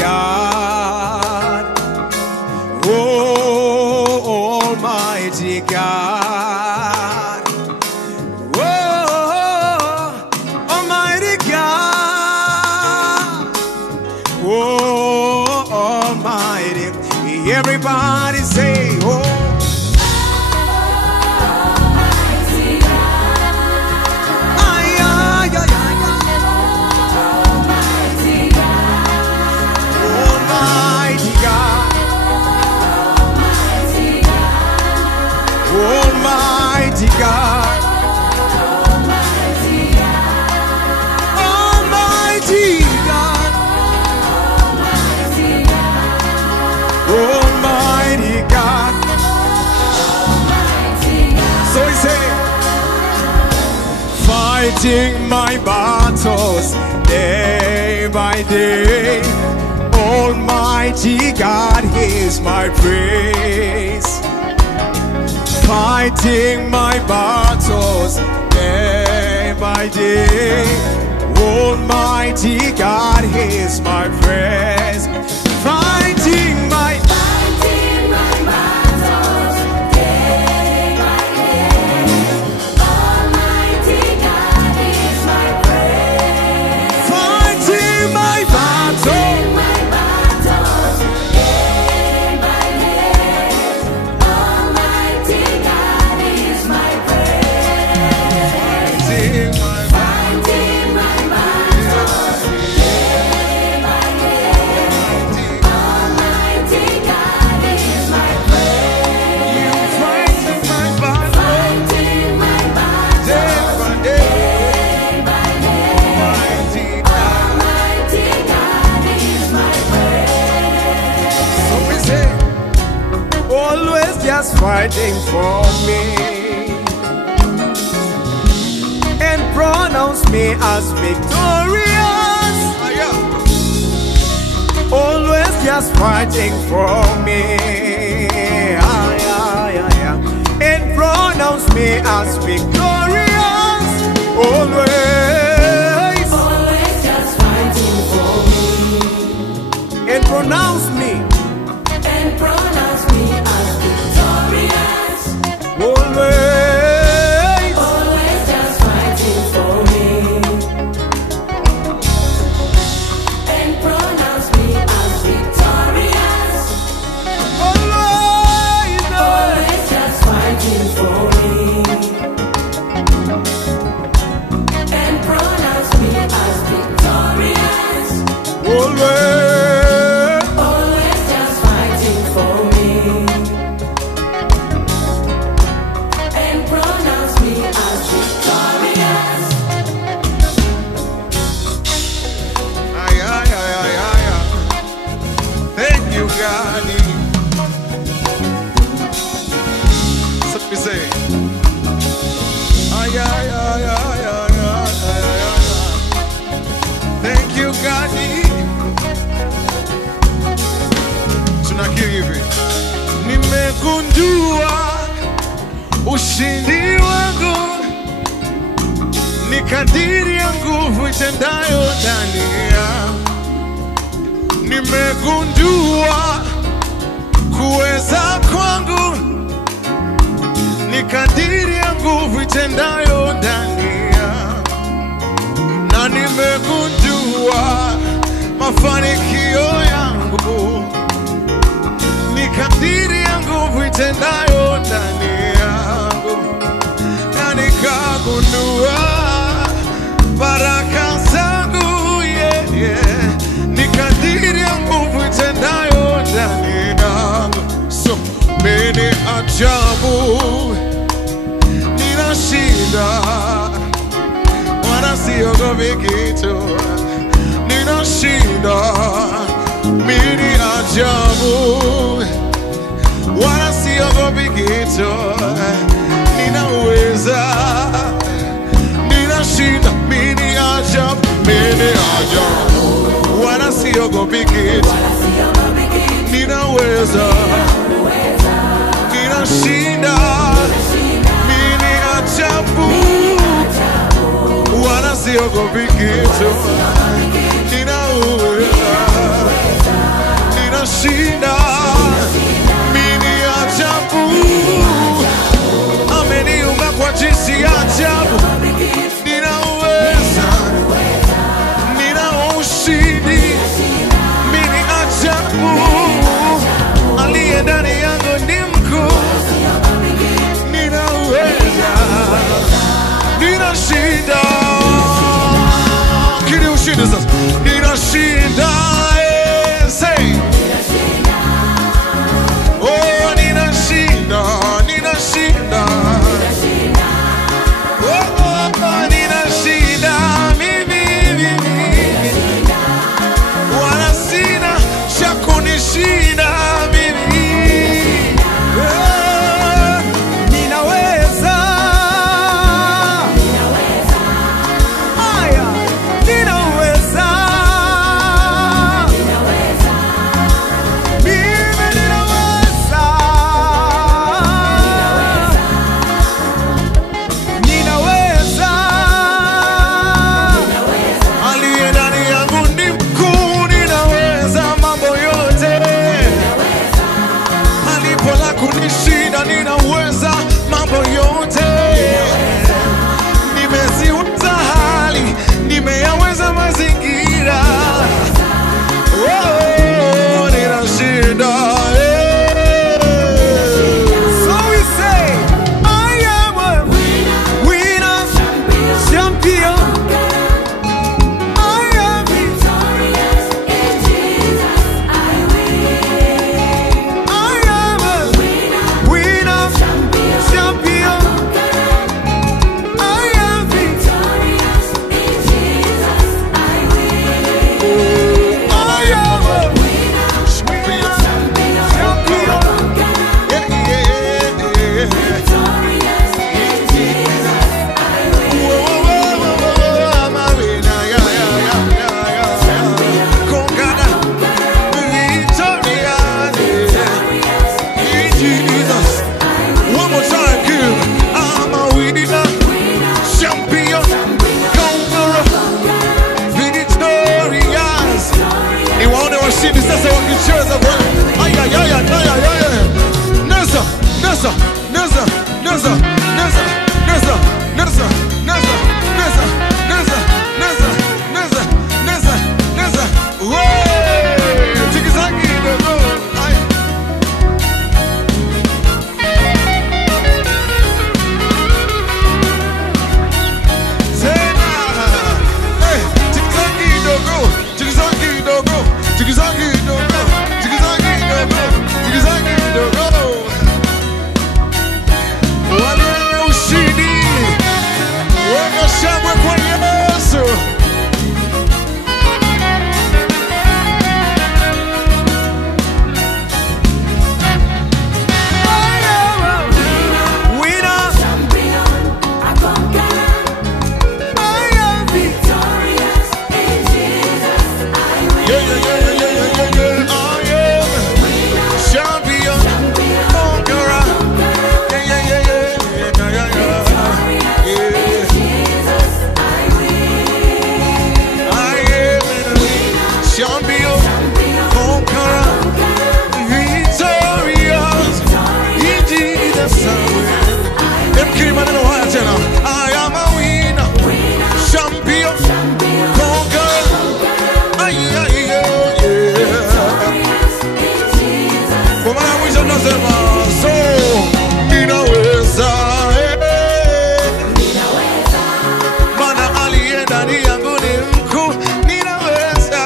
God. Oh, Almighty God. Oh, Almighty God. Oh, Almighty. Everybody say, oh. Almighty God, Almighty God, Almighty God. So he said, fighting my battles day by day. Almighty God hears my praise. Fighting my battles day by day. Almighty God hears my praise. Fighting my battles day by day. Almighty God hears my praise. Fighting my battles day by day. Almighty God hears my praise. fighting my Fighting my battles day by day. Almighty God hears my praise. fighting my battles Fighting my battles day by day. day by day. Almighty God. Almighty God hears my praise. So we say, always just fighting for me and pronounce me as victorious. Always just fighting for me and pronounce me as victorious. Always Always just fighting for me and pronounce me and pronounce me as victorious. always. Always just fighting for me and pronounce me as victorious. Always, Always just fighting for me and pronounce me as victorious. always, Always just fighting for me and pronounce me as victorious. ay, ay, ay, ay, ay, ay. Thank you, God. So we say, ay, ay, ay, ay, ay, ay, ay, ay, ay. Thank you, God. Tunakiri hivi, nimegundua ushindi wangu ni kadiri ya nguvu itendayo ndani yangu. Nimegundua kuweza kwangu ni kadiri ya nguvu itendayo ndani yangu, na nimegundua mafanikio yangu ni kadiri ya nguvu itendayo ndani yangu, na nikagundua baraka zangu ni kadiri ya nguvu itendayo ndani yangu. So mimi ajabu ninashinda, wala siogopi kitu, ninashinda mimi ajabu, wala siogopi kitu, ninaweza, ninashinda mimi ajabu, wala siogopi kitu, ninaweza, ninashinda mimi ajabu, wala siogopi kitu, ninaweza, washindi sasa wakicheza Bwana. Aya ya ya ya ya ya. Neza, neza, neza, neza, neza, neza, neza, neza, neza, neza, neza, neza, neza, neza. Wey! Tikizangi dogo. Ay. Tena. Hey, tikizangi dogo. Tikizangi dogo. Tikizangi dogo. Tikizangi dogo. Tikizangi dogo. Wale ushindi. Weka shangwe kwa Yesu. Winner. Champion, a conqueror, victorious in Jesus. I win. Yeah, yeah, yeah, yeah, yeah, yeah, yeah. I am champion, conqueror. Yeah, yeah, yeah, yeah, yeah, yeah, yeah, yeah. Jesus, I win. I am champion, conqueror, victorious. In Jesus' name. Emkiri maneno haya tena. I am a winner, champion, conqueror. Ay, ay, yeah, yeah. Kwa maana mwisho tunasema so ninaweza, maana aliye ndani yangu ni mkuu. Ninaweza,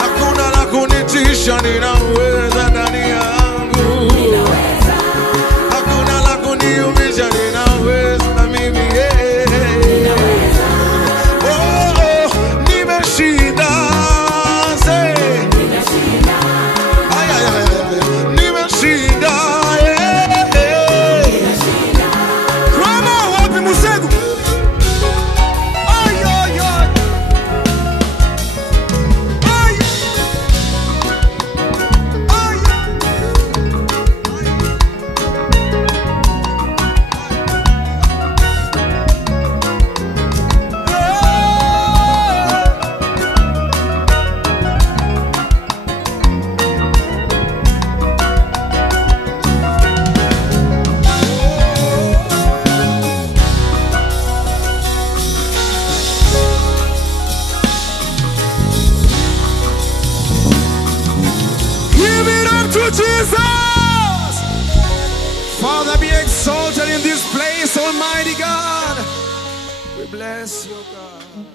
hakuna la kunitisha. Ninaweza ndani yangu, hakuna la kuniumisha. Ninaweza mimi, oh, oh, nimeshinda, say. Ay, ay, ay, ay, ay. Nimeshinda, Rama, wapi Musegu? Ay, ay, ay. Ay. Ay. Give it up to Jesus! Father, be exalted in this place, Almighty God. We bless you, God.